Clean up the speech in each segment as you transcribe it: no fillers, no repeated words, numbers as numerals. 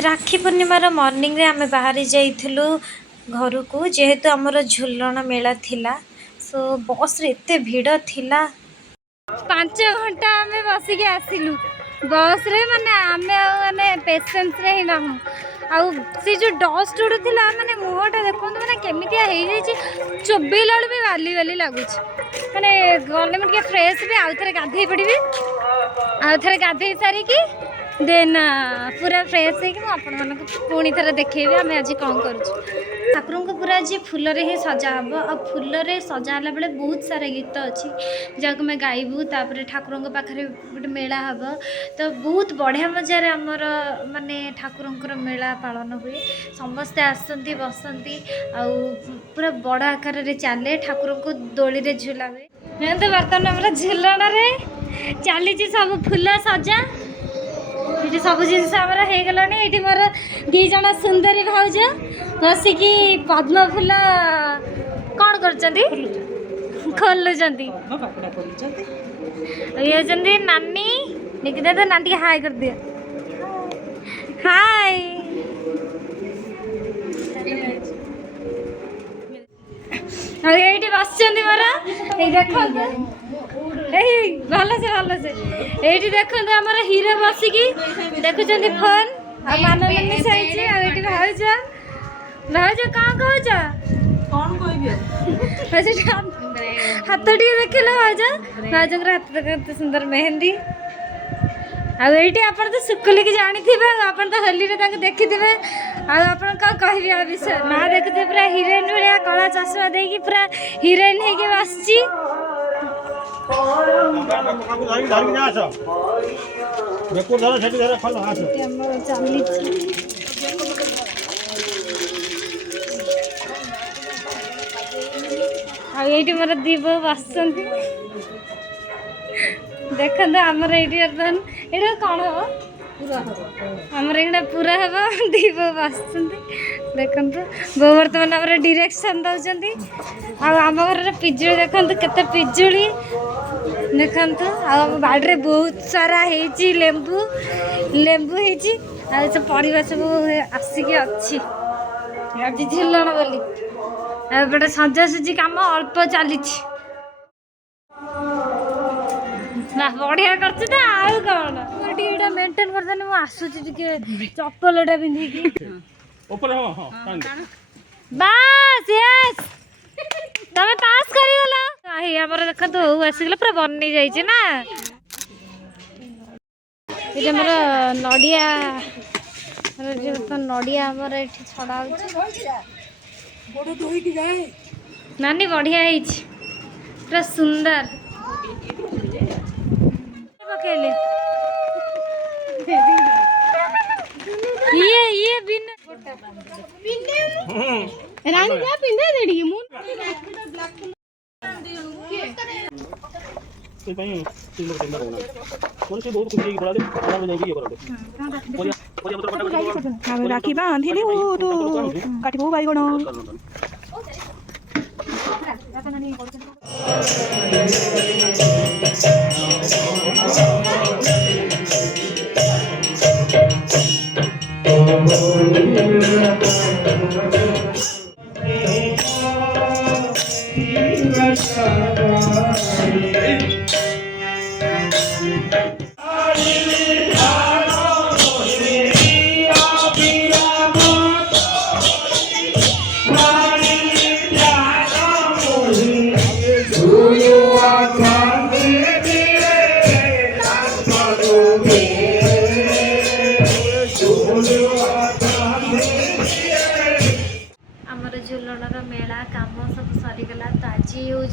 राखी पूर्णिमार morning रे आमे बाहरी जाइथिलु घर को जेहेतु आमर झुलण मेला थिला सो बस रे एते भीड़ थिला 5 घंटा आमे बसिके आसिलु बस रे माने आमे माने पेशेंस रे ही ना आउ से जो डस्ट उड़ुला माने मुहटा देखो माने केमितिया हो जाइए चोबेला भी बाली बाली लगुच माने गले मुझे फ्रेश भी आउ थे गाधे पड़ी आउ थे गाधे सारिकी देन पूरा फ्रेश है पुणी थे देखी आम आज कौन कर ठाकुर को पूरा आज फूल ही सजा हम आ फूल सजाला बेले बहुत सारा गीत अच्छी जहाँ मैं गाइबू तापर ठाकुर पाखे गोटे मेला हम तो बहुत बढ़िया मजार आमर माने ठाकुर मेला पालन हुए समस्ते आसती बसती आउ पूरा बड़ आकार चले ठाकुर को दोली रे झूला हुए तो बर्तमान आम झूलण चली सब फूल सजा ये सब जिनस हो गलानी ये मोर दीज सुंदरी भाज बसिकी पद्म फूल कौन कर खोलुंट ये नानी निकिता तो नानी हाय कर दिया हाय ये बस मोर देख भल से ये देखो आम हीरो बसिकी देखुं फोन मान मिसाई भाज भाज कौन कह हाथ टे देख लो भाज भाज हाथ देख सुंदर मेहंदी आईटी आप तो सुकुली की जानी थे आप तो होली देखी थे आप कह विषय ना देखते पूरा हिरोइन भाया कला चश्मा देकी पूरा हिरोइन होगी बसची ये मोर दीप बस देखो आमर ये कौन हम आमर ये पूरा हम दीप बस देखु बो बर्तमान आम डायरेक्शन दौरान आम घर पिजुली देखु केते पिजुली देखु बाड़े बहुत सारा लेंबू लेंबू हो परिवा सब आसिक अच्छी आज झुलण बोली एपटे सजासजी कम अल्प चली बढ़िया कर कौन मेंटेन कर आसूची चप्पल पिंधिकी बस यस तमे पास करिगला आही हमर देख तो आसीगला पूरा बन्नी जाइए ना ये हमर नडिया जो नडिया हमर एठी छड़ा नानी बढ़िया है पूरा सुंदर पकेले ये बिन रानी क्या पिंदे देडी मु से पई तीन लोग टेंडर होना कोन से बहुत खुशी की बड़ा दे आराम में जाएगी ये करो राखी बांधिली हो तो काटिबो बाईगण झुलणर मेला काम सब सरीगला तो आज हूँ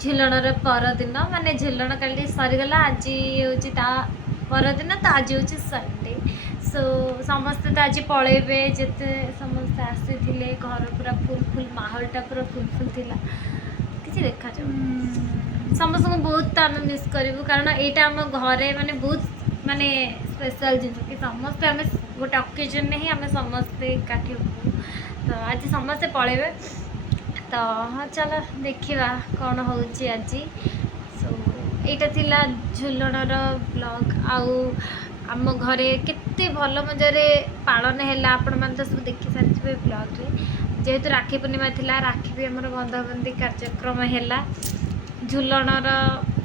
झुलणर परदिन माने झुलण काली सरीगला आज हूँ परदिन तो आज हूँ संडे सो समस्ते तो आज पलैबे जिते समस्ते आसी घर पूरा फुल फुल माहौलटा पूरा फुल फुल थिला किसी देखा जाऊ समस्त को बहुत आम मिस करूँ कारण यहाँ आम घरे माने बहुत माने स्पेशल जिन कि समस्ते आम गोटे अकेजन ही आम समस्ते एकाठी हो तो आज समस्ते पलैबे तो हाँ चलो देखा कौन हो आज सो यहाँ थिला झुलणर ब्लॉग आउ आम घरे केते बहुत ही भल मजारे पालन है आपण मैंने तो सब देखी सारी ब्लॉग जेहेतु राखी पूर्णिमा थिला राखी भी आमर बंधाबंधी कार्यक्रम है झुलणर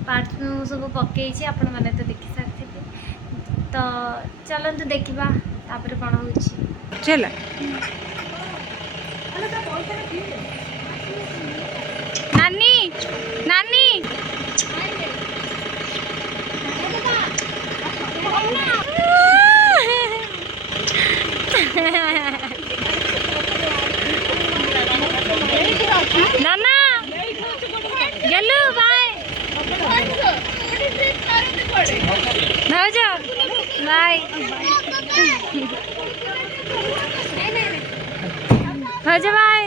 पार्ट सब पकई आपण मैंने तो देखी सारी तो चलते देखा तापर कौन हो चल नानी नानी नाना गेलु बाय भाउजो बाय भाउजो बाय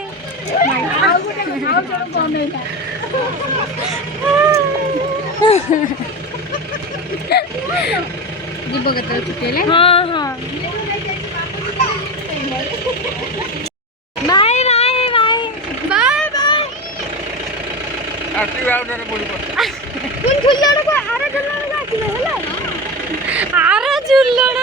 जीव केतरा छुट्टी हाँ हाँ bye bye bye bye bye Aarti आउटर बोली पर कुन झुल्लण को आरा झुल्लण आकिले हला आरा झुल्लण